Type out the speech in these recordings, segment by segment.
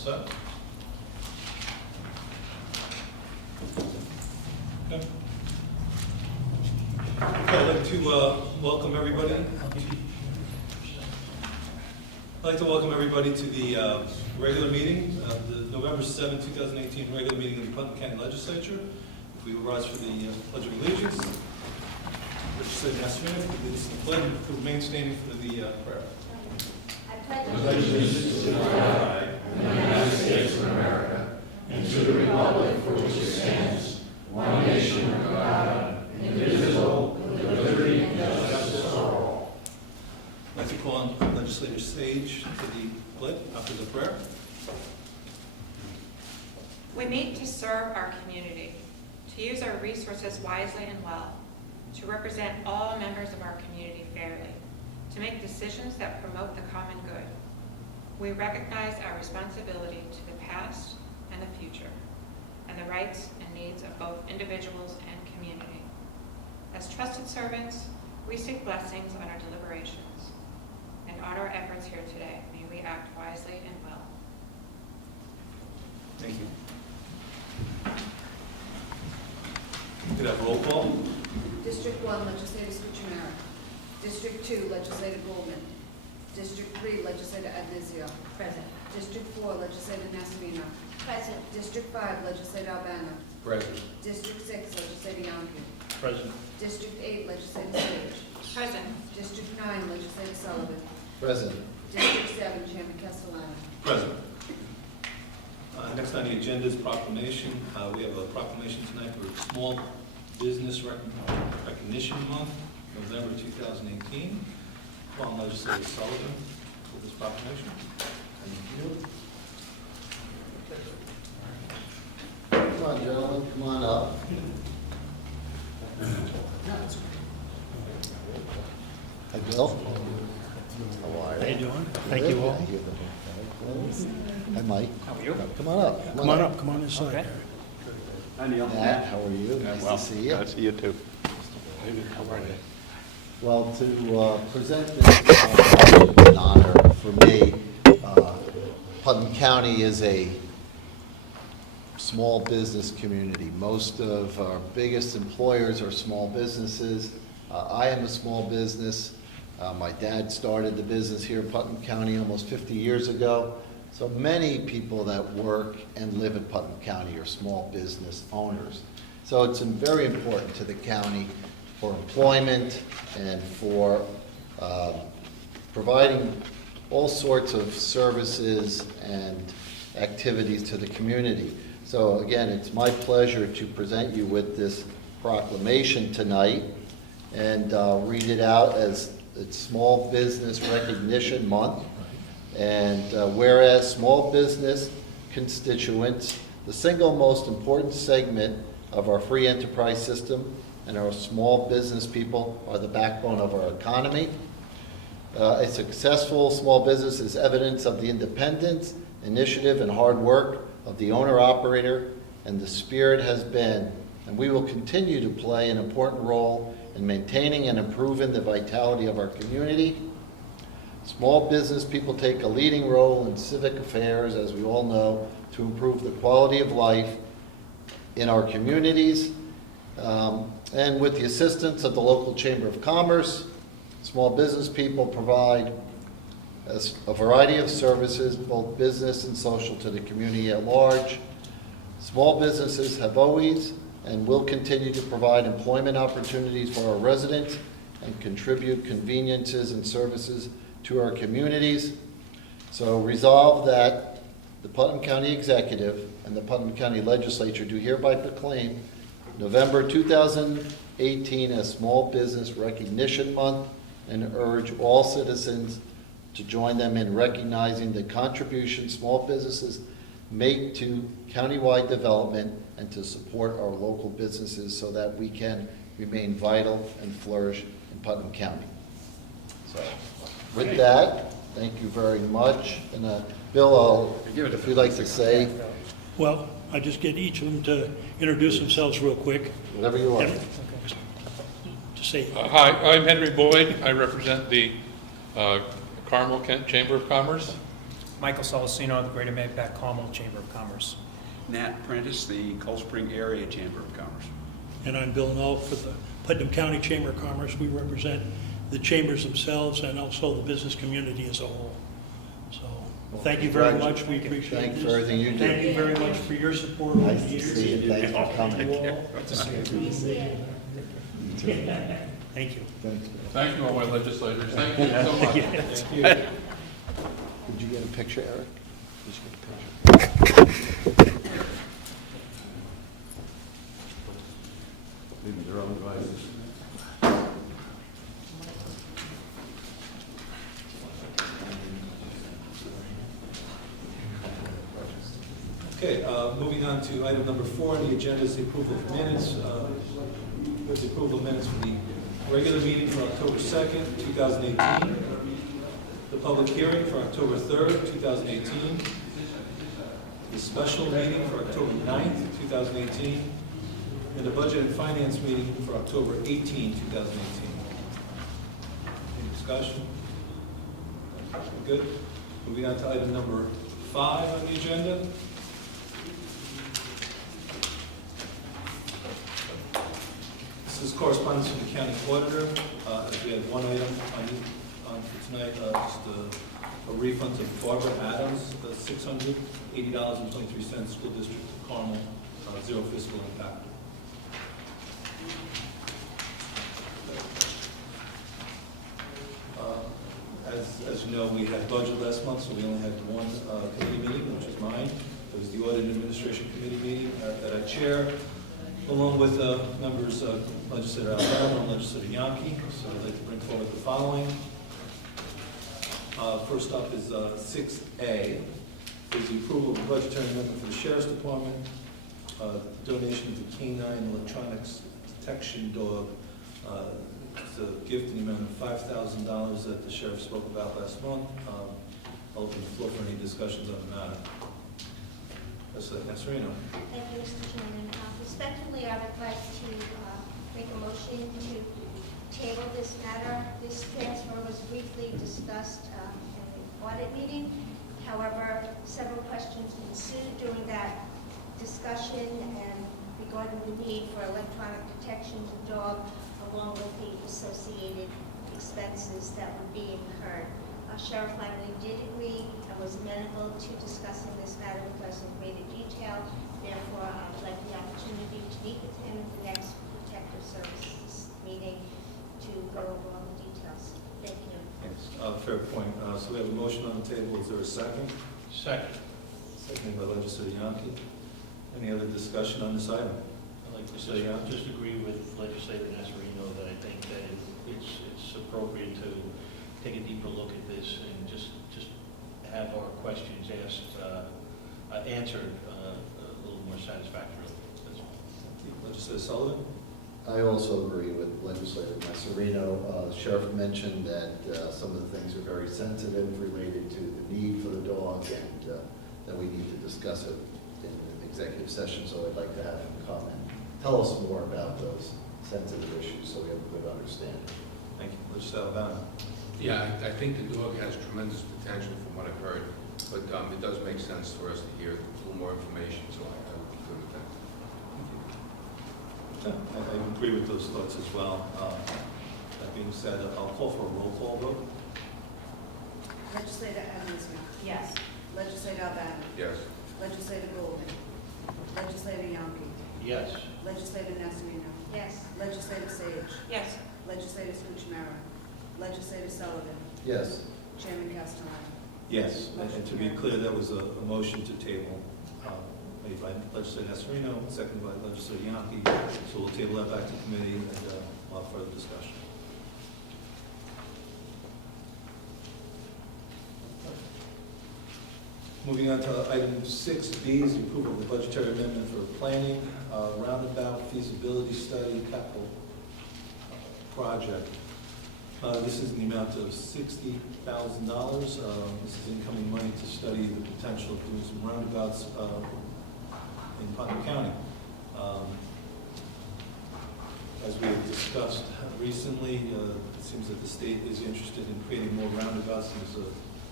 set? Okay. I'd like to welcome everybody. I'd like to welcome everybody to the regular meeting, the November 7, 2018 regular meeting of the Putnam County Legislature. If we will rise for the Pledge of Allegiance. Legislator Nassarino, lead us in the pledge and remain standing for the prayer. I pledge allegiance to the flag of the United States of America and to the republic for which it stands, one nation under God, indivisible, with liberty and justice for all. I'd like to call on Legislator Sage to the pledge after the prayer. We meet to serve our community, to use our resources wisely and well, to represent all members of our community fairly, to make decisions that promote the common good. We recognize our responsibility to the past and the future, and the rights and needs of both individuals and community. As trusted servants, we seek blessings on our deliberations, and on our efforts here today, may we act wisely and well. Thank you. Could I have roll call? District 1, Legislator Scucciamara. District 2, Legislator Goldman. District 3, Legislator Adnizio. Present. District 4, Legislator Nassarino. Present. District 5, Legislator Albano. Present. District 6, Legislator Yonke. Present. District 8, Legislator Sage. Present. District 9, Legislator Sullivan. Present. District 7, Chairman Castellano. Present. Next on the agenda is proclamation. We have a proclamation tonight for Small Business Recognition Month, November 2018. Call on Legislator Sullivan for this proclamation. Thank you. Come on, gentlemen, come on up. Hi, Bill. How are you? How you doing? Thank you all. Thank you. Hi, Mike. How are you? Come on up. Come on up, come on inside. Matt, how are you? Nice to see you. Nice to see you too. How are you? Well, to present this is an honor for me. Putnam County is a small business community. Most of our biggest employers are small businesses. I am a small business. My dad started the business here in Putnam County almost 50 years ago. So many people that work and live in Putnam County are small business owners. So it's very important to the county for employment and for providing all sorts of services and activities to the community. So again, it's my pleasure to present you with this proclamation tonight, and read it out as it's Small Business Recognition Month. And whereas small business constituents, the single most important segment of our free enterprise system, and our small business people are the backbone of our economy. A successful small business is evidence of the independence, initiative, and hard work of the owner-operator, and the spirit has been, and we will continue to play an important role in maintaining and improving the vitality of our community. Small business people take a leading role in civic affairs, as we all know, to improve the quality of life in our communities. And with the assistance of the local Chamber of Commerce, small business people provide a variety of services, both business and social, to the community at large. Small businesses have always and will continue to provide employment opportunities for our residents and contribute conveniences and services to our communities. So resolve that the Putnam County Executive and the Putnam County Legislature do hereby proclaim November 2018 as Small Business Recognition Month, and urge all citizens to join them in recognizing the contribution small businesses make to countywide development and to support our local businesses so that we can remain vital and flourish in Putnam County. So with that, thank you very much. And Bill, if you'd like to say Well, I just get each of them to introduce themselves real quick. whatever you want. To say, Hi, I'm Henry Boyd. I represent the Carmel Kent Chamber of Commerce. Michael Solicino, the Greater Mayapack Carmel Chamber of Commerce. Nat Prentice, the Cold Spring Area Chamber of Commerce. And I'm Bill Knoll for the Putnam County Chamber of Commerce. We represent the chambers themselves and also the business community as a whole. So, thank you very much. We appreciate Thanks this. for everything you do. Thank you very much for your support over Nice the to years. see you. Thanks for coming. You all. Good to see you. Thank you. Thanks. Thank you, all my legislators. Thank you so much. Thank you. Did you get a picture, Eric? Did you get a picture? Leaving their own devices. Okay, moving on to item number 4 on the agenda is the approval of minutes. With the approval of minutes for the regular meeting for October 2nd, 2018, the public hearing for October 3rd, 2018, the special meeting for October 9th, 2018, and the budget and finance meeting for October 18, 2018. Any discussion? Good. Moving on to item number 5 on the agenda. This is correspondence from the county auditor. As we have one item on for tonight, just a refund to Barbara Adams, $680.23, School District of Carmel, zero fiscal impact. As you know, we had budget last month, so we only had one committee meeting, which is mine. It was the Audit and Administration Committee meeting that I chair, along with members of Legislator Alabama and Legislator Yankee. So I'd like to bring forward the following. First up is 6A, is the approval of the budgetary amendment for the Sheriff's Department, donation of the canine electronics detection dog. It's a gift in the amount of $5,000 that the Sheriff spoke about last month. I'll open the floor for any discussions on the matter. Legislator Nasrino. Thank you, Mr. Chairman. Respectfully, I would like to make a motion to table this matter. This transfer was briefly discussed in the audit meeting. However, several questions ensued during that discussion and regarding the need for electronic detection of the dog, along with the associated expenses that would be incurred. Sheriff Langley did agree and was amenable to discussing this matter with us in greater detail. Therefore, I would like the opportunity to meet with him at the next Protective Services meeting to go over all the details. Thank you. Thanks. Fair point. So we have a motion on the table. Is there a second? Second. Seconded by Legislator Yankee. Any other discussion on this item? I'd like to Say, yeah. just agree with Legislator Nasrino that I think that it's appropriate to take a deeper look at this and just have our questions answered a little more satisfactorily. That's all. Legislator Sullivan? I also agree with Legislator Masserino. Sheriff mentioned that some of the things are very sensitive related to the need for the dog, and that we need to discuss it in an executive session, so I'd like to have him comment. Tell us more about those sensitive issues so we have a good understanding. Thank you. Legislator Alabama? Yeah, I think the dog has tremendous potential from what I've heard, but it does make sense for us to hear a little more information, so I would agree with that. Yeah, I agree with those thoughts as well. That being said, I'll call for a roll call vote. Legislator Adams. Yes. Legislator Alabama. Yes. Legislator Goldman. Legislator Yankee. Yes. Legislator Nasrino. Yes. Legislator Sage. Yes. Legislator Scuchamara. Legislator Sullivan. Yes. Chairman Castellano. Yes, and to be clear, that was a motion to table made by Legislator Nasrino, seconded by Legislator Yankee. So we'll table that back to committee and we'll have further discussion. Moving on to item 6B is the approval of the budgetary amendment for planning, roundabout feasibility study, capital project. This is in the amount of $60,000. This is incoming money to study the potential of doing some roundabouts in Putnam County. As we have discussed recently, it seems that the state is interested in creating more roundabouts. There's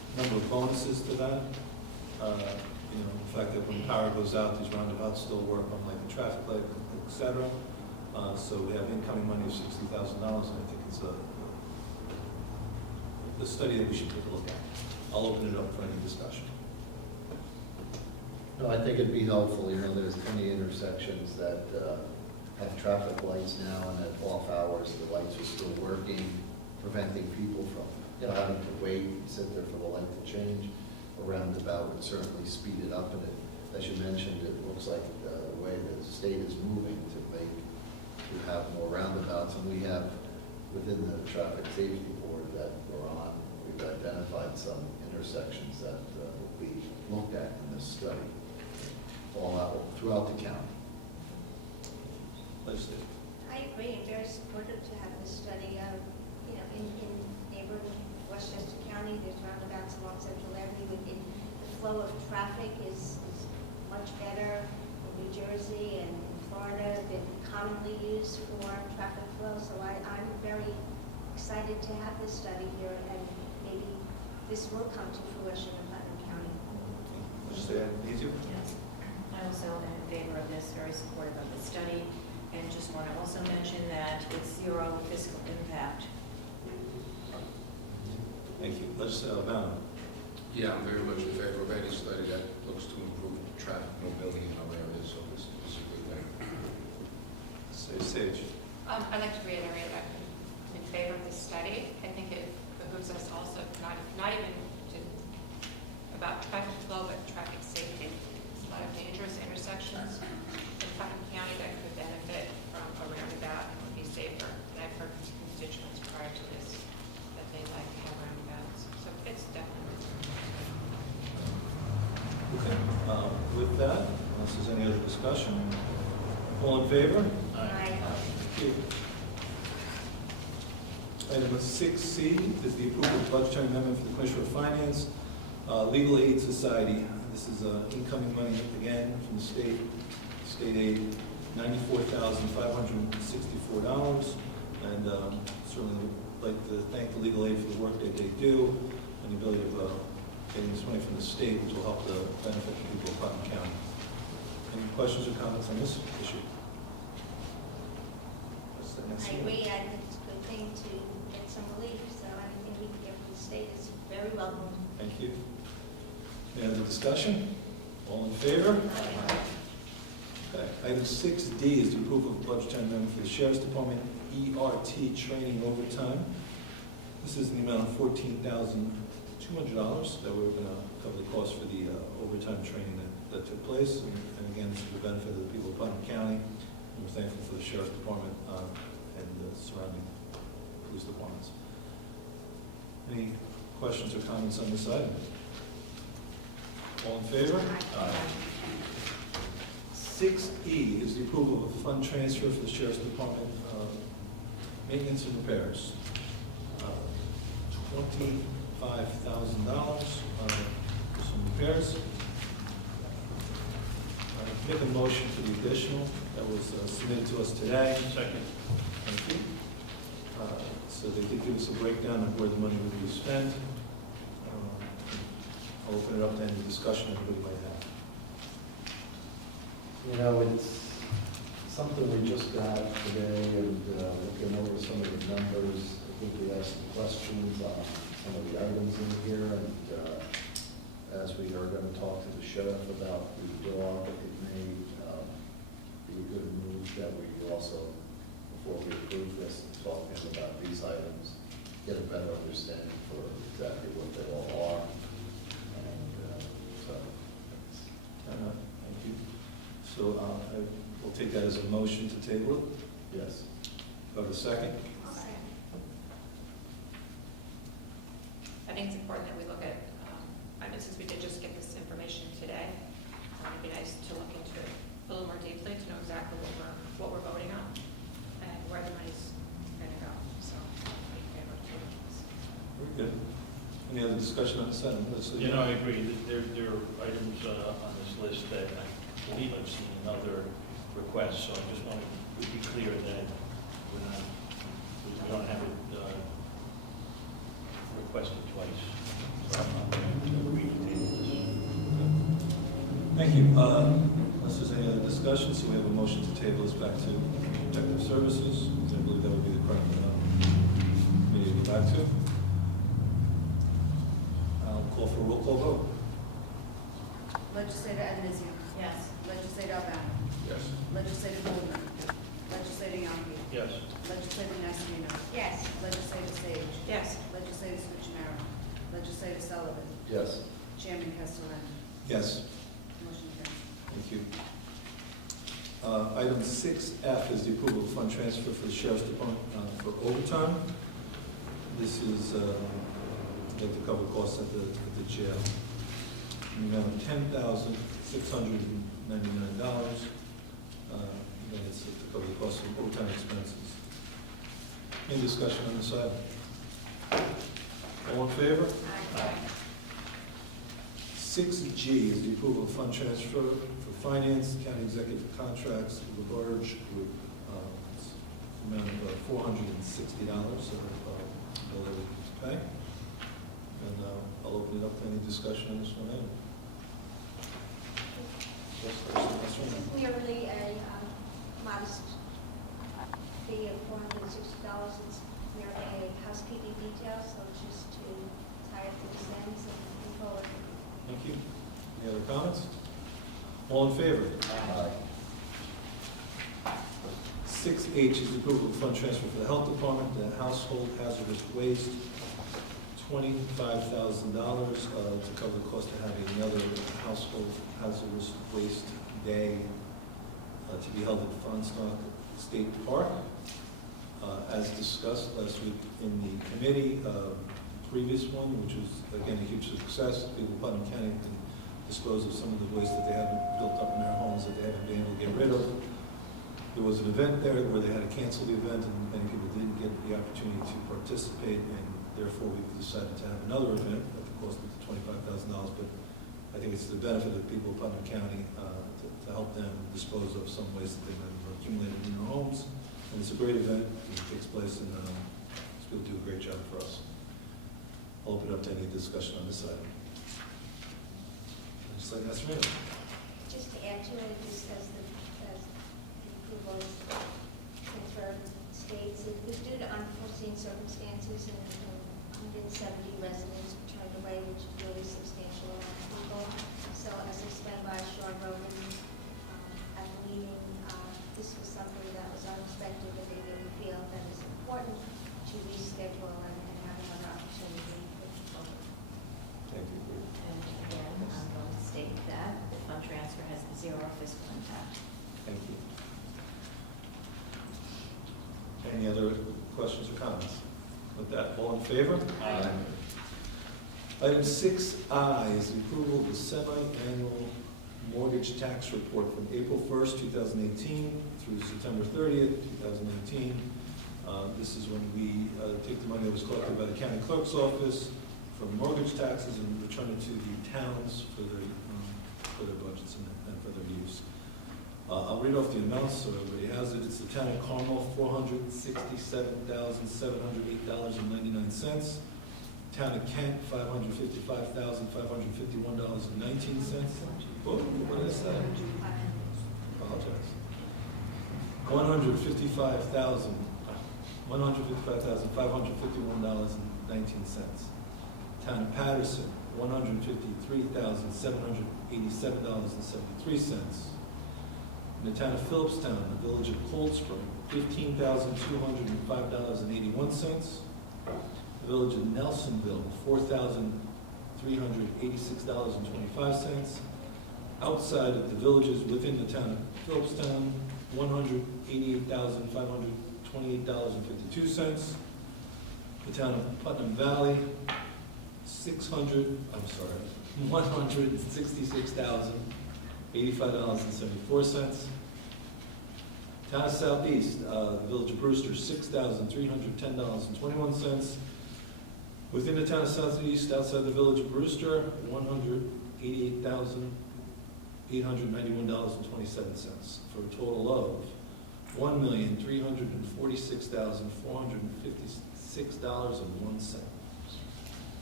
number of bonuses to that. You know, the fact that when power goes out, these roundabouts still work on like the traffic light, et cetera. So we have incoming money of $60,000, and I think it's a study that we should take a look at. I'll open it up for any discussion. No, I think it'd be helpful, you know, there's many intersections that have traffic lights now, and at off hours, the lights are still working, preventing people from, you know, having to wait and sit there for the light to change. A roundabout would certainly speed it up, and it, as you mentioned, it looks like the way the state is moving to have more roundabouts, and we have, within the traffic safety board that we're on, we've identified some intersections that will be looked at in this study, all out throughout the county. Legislator. I agree, I'm very supportive to have this study. You know, in neighboring Westchester County, there's roundabouts along Central Avenue. The flow of traffic is much better in New Jersey and in Florida. They're commonly used for traffic flow, so I'm very excited to have this study here, and maybe this will come to fruition in Putnam County. Legislator Anastasio. Yes, I also am in favor of this, very supportive of the study, and just want to also mention that it's zero fiscal impact. Thank you. Legislator Alabama. Yeah, I'm very much in favor of any study that looks to improve traffic mobility in our areas, so this is a good thing. Sage. I'd like to reiterate that I'm in favor of this study. I think it behooves us also not even about traffic flow, but traffic safety. There's a lot of dangerous intersections in Putnam County that could benefit from a roundabout and would be safer. And I've heard from constituents prior to this that they like to have roundabouts. So it's definitely. Okay. With that, unless there's any other discussion, all in favor? Aye. Thank you. Item 6C is the approval of budgetary amendment for the Commissioner of Finance, Legal Aid Society. This is incoming money again from the state aid, $94,564. And certainly like to thank the legal aid for the work that they do and the ability of getting this money from the state, which will help the benefit the people of Putnam County. Any questions or comments on this issue? I agree, I think it's a good thing to get some relief, so anything we can get from the state is very welcome. Thank you. Any other discussion? All in favor? Okay. Item 6D is the approval of budgetary amendment for the Sheriff's Department ERT training overtime. This is in the amount of $14,200 that we're going to cover the cost for the overtime training that took place. And again, it's for the benefit of the people of Putnam County. And we're thankful for the Sheriff's Department and the surrounding police departments. Any questions or comments on this item? All in favor? Aye. 6E is the approval of a fund transfer for the Sheriff's Department maintenance and repairs. $25,000 for some repairs. Make a motion for the additional that was submitted to us today. Second. Thank you. So they did give us a breakdown of where the money would be spent. I'll open it up to any discussion everybody might have. You know, it's something we just got today, and looking over some of the numbers, I think we asked some questions on some of the items in here, and as we are going to talk to the sheriff about the dog, it may be a good move that we also, before we approve this, talk to him about these items, get a better understanding for exactly what they all are. And so, Thank you. So I will take that as a motion to table it. yes. Go to second. I think it's important that we look at, since we did just get this information today, it'd be nice to look into it a little more deeply to know exactly what we're voting on and where the money's going to go. So, I'm in favor of doing this. Very good. Any other discussion on this item? You know, I agree, there are items on this list that I believe I've seen in other requests, so I just want to be clear that we don't have it requested twice. So I'm agree to table this. Thank you. Unless there's any other discussion, so we have a motion to table this back to Protective Services. I believe that would be the correct committee to go back to. I'll call for a roll call vote. Legislator Adamisian. Yes. Legislator Albano. Yes. Legislator Goldman. Legislator Yonke. Yes. Legislator Nasrino. Yes. Legislator Sage. Yes. Legislator Switchmeyer. Legislator Sullivan. Yes. Chairman Castellano. Yes. Motion carries. Thank you. Item 6F is the approval of fund transfer for the Sheriff's Department for overtime. This is to cover costs at the jail. In the amount of $10,699. Again, it's to cover the cost of overtime expenses. Any discussion on this item? All in favor? Aye. 6G is the approval of fund transfer for finance, county executive contracts, Labarge Group. It's an amount of $460 bill that we need to pay. And I'll open it up to any discussion on this one. Yes, This is merely a modest fee of $460. It's merely a housekeeping detail, so it's just to tie up the ends and move forward. Thank you. Any other comments? All in favor? Aye. 6H is the approval of fund transfer for the health department, the household hazardous waste, $25,000 to cover the cost of having another household hazardous waste day to be held at Fonstock State Park. As discussed last week in the committee, previous one, which was again a huge success, people in Putnam County can dispose of some of the waste that they haven't built up in their homes that they haven't been able to get rid of. There was an event there where they had to cancel the event, and many people didn't get the opportunity to participate, and therefore we decided to have another event at the cost of $25,000. But I think it's the benefit of the people of Putnam County to help them dispose of some waste that they've accumulated in their homes. And it's a great event. It takes place, and these people do a great job for us. I'll open it up to any discussion on this item. Legislator Nasrino. Just to add to it, just as the approval transfer states, it was due to unforeseen circumstances and 170 residents were turned away, which is really substantial amount of people. So as explained by Sean Rogan at the meeting, this was something that was unexpected, but they really feel that it's important to reschedule and have another opportunity moving forward. Thank you. And again, I'm going to state that the fund transfer has zero fiscal impact. Thank you. Any other questions or comments? With that, all in favor? Aye. Item 6I is the approval of the semi-annual mortgage tax report from April 1st, 2018 through September 30th, 2019. This is when we take the money that was collected by the county clerk's office from mortgage taxes and return it to the towns for their budgets and for their use. I'll read off the amounts so everybody has it. It's the town of Carmel, $467,708.99. Town of Kent, $555,551.19. What did I say? Apologize. $155,551.19. Town of Patterson, $153,787.73. In the town of Phillipstown, the village of Cold Spring, $15,205.81. The village of Nelsonville, $4,386.25. Outside of the villages within the town of Phillipstown, $188,528.52. The town of Putnam Valley, $166,085.74. Town of Southeast, the village of Brewster, $6,310.21. Within the town of Southeast, outside the village of Brewster, $188,891.27, for a total of $1,346,456.01.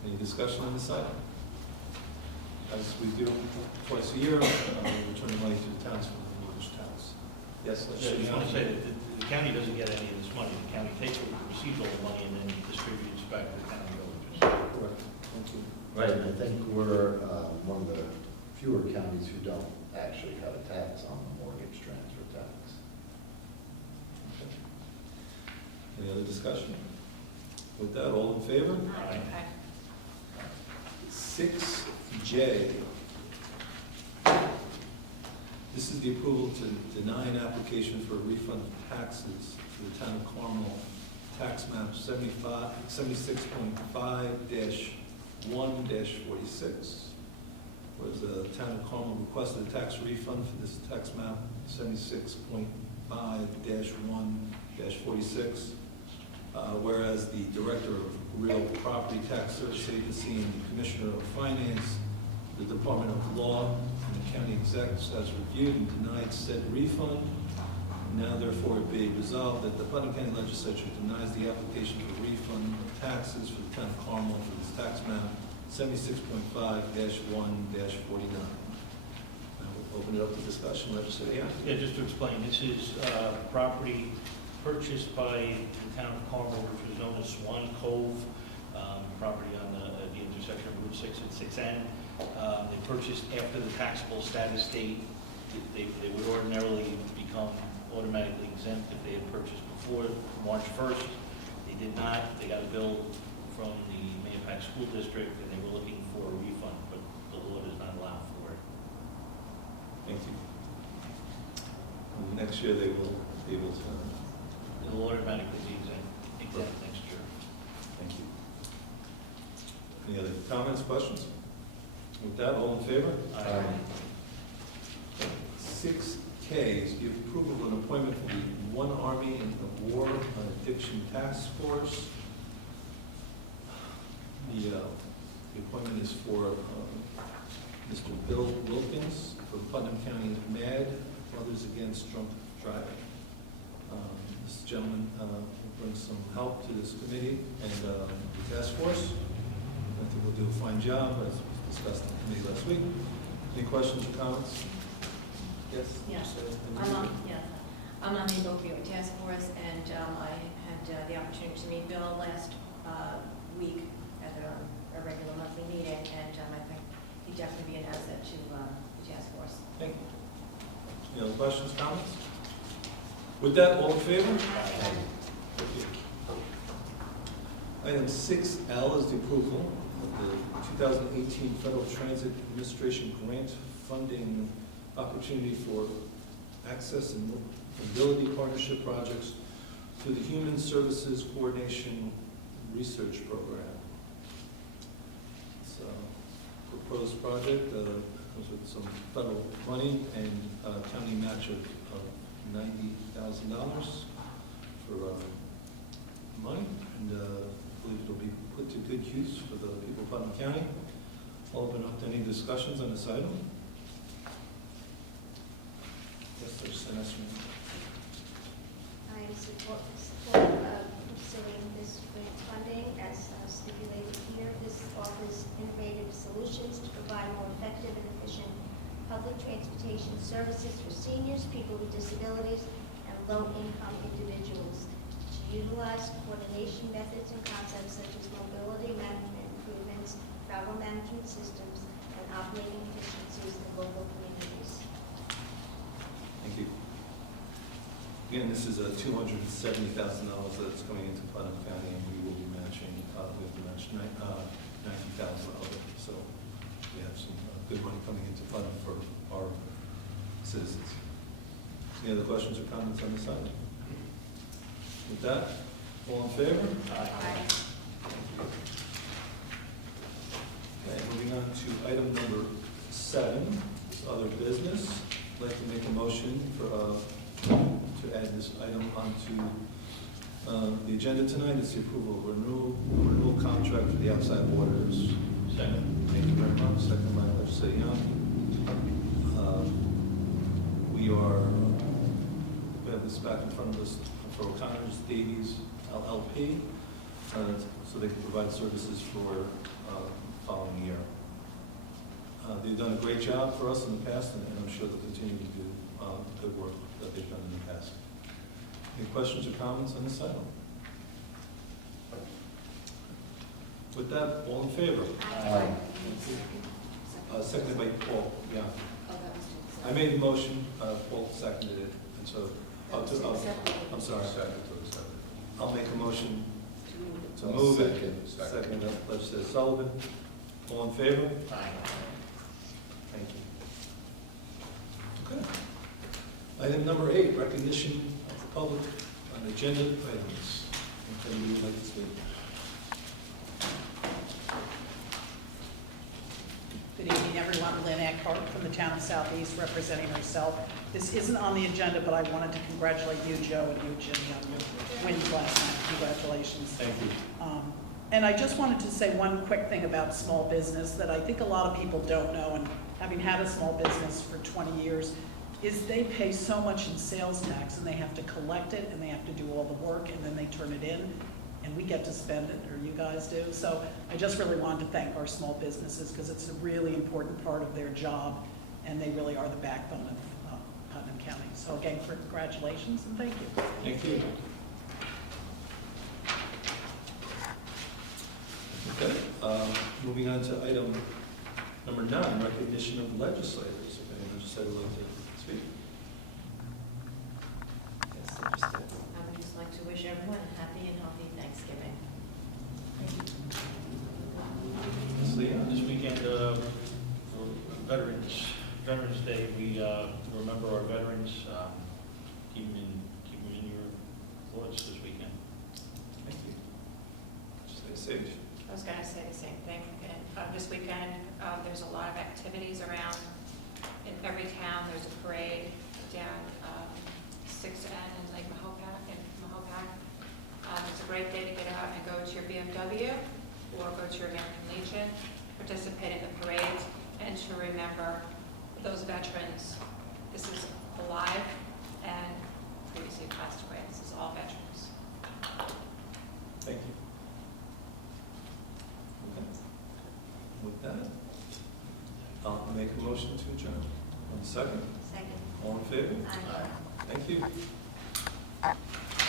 Any discussion on this item? As we do twice a year, we return money to the towns from the mortgage tax. Yes, let's So see. you want to say that the county doesn't get any of this money, the county takes it, receives all the money, and then distributes back to the county villages. Correct. Thank you. Right, and I think we're one of the fewer counties who don't actually have a tax on the mortgage transfer tax. Okay. Any other discussion? With that, all in favor? Aye. 6J. This is the approval to deny an application for a refund of taxes for the town of Carmel, tax map 76.5-1-46. Whereas the town of Carmel requested a tax refund for this tax map 76.5-1-46. Whereas the Director of Real Property Tax Service Agency and the Commissioner of Finance, the Department of Law, and the county execs has reviewed and denied said refund. Now therefore it be resolved that the Putnam County Legislature denies the application for refund of taxes for the town of Carmel for this tax map 76.5-1-49. Now we'll open it up to discussion. Legislator Young. Yeah, just to explain, this is property purchased by the town of Carmel, which was known as Swan Cove, property on the intersection of Route 6 and 6N. They purchased after the taxable status date. They would ordinarily become automatically exempt if they had purchased before March 1st. They did not. They got a bill from the Mayapack School District, and they were looking for a refund, but the law does not allow for it. Thank you. And next year they will be able to. It will automatically be exempt next year. Thank you. Any other comments, questions? With that, all in favor? Aye. 6K is the approval of an appointment for the One Army in the War on Addiction Task Force. The appointment is for Mr. Bill Wilkins for Putnam County MAD, Mothers Against Drunk Driving. This gentleman will bring some help to this committee and the task force. I think we'll do a fine job, as was discussed in the committee last week. Any questions or comments? Yes? Yes. I'm on the opioid task force, and I had the opportunity to meet Bill last week at a regular monthly meeting, and I think he'd definitely be an asset to the task force. Thank you. Any other questions, comments? With that, all in favor? Thank you. Item 6L is the approval of the 2018 Federal Transit Administration Grant Funding Opportunity for Access and Mobility Partnership Projects through the Human Services Coordination Research Program. It's a proposed project, comes with some federal money and a county match of $90,000 for money, and I believe it'll be put to good use for the people of Putnam County. I'll open up to any discussions on this item. Yes, there's Senator. I support pursuing this grant funding as stipulated here. This offers innovative solutions to provide more effective and efficient public transportation services for seniors, people with disabilities, and low-income individuals. To utilize coordination methods and concepts such as mobility management improvements, travel management systems, and operating efficiencies in local communities. Thank you. Again, this is $270,000 that's coming into Putnam County, and we will be matching, we have to match $90,000 of it. So we have some good money coming into Putnam for our citizens. Any other questions or comments on this item? With that, all in favor? Aye. Okay, moving on to item number 7, this other business. I'd like to make a motion for, to add this item onto the agenda tonight. It's the approval of renewal contract for the outside auditors. Second. Thank you very much. Second by Legislator Young. We have this back in front of us for O'Connor's Davies LLP. so they can provide services for following year. They've done a great job for us in the past, and I'm sure they'll continue to do good work that they've done in the past. Any questions or comments on this item? With that, all in favor? Aye. Seconded by Paul, yeah. Oh, that was I made the motion, Paul seconded it, and so, I'm sorry. Second to accept. I'll make a motion to I'll move it. second. Second, legislator Sullivan. All in favor? Aye. Thank you. Okay. Item number 8, recognition of the public on agenda items. Anything you would like to speak? Good evening, everyone. Lynn Eckhart from the town of Southeast, representing herself. This isn't on the agenda, but I wanted to congratulate you, Joe, and you, Jimmy, on your wins last night. Congratulations. Thank you. And I just wanted to say one quick thing about small business that I think a lot of people don't know, and having had a small business for 20 years, is they pay so much in sales tax, and they have to collect it, and they have to do all the work, and then they turn it in, and we get to spend it, or you guys do. So I just really wanted to thank our small businesses, because it's a really important part of their job, and they really are the backbone of Putnam County. So again, congratulations, and thank you. Thank you. Okay, moving on to item number 9, recognition of legislators. If any legislator would like to speak. I would just like to wish everyone a happy and healthy Thanksgiving. Ms. Leon? This weekend, for Veterans Day, we remember our veterans. Keep them in your thoughts this weekend. Thank you. Stay safe. I was gonna say the same thing. And this weekend, there's a lot of activities around. In every town, there's a parade down 6N in Lake Mahopac. It's a great day to get out and go to your BMW or go to your American Legion, participate in the parades, and to remember those veterans. This is alive and previously passed away. This is all veterans. Thank you. Okay. With that, I'll make a motion to adjourn. One second. Second. All in favor? Aye. Thank you.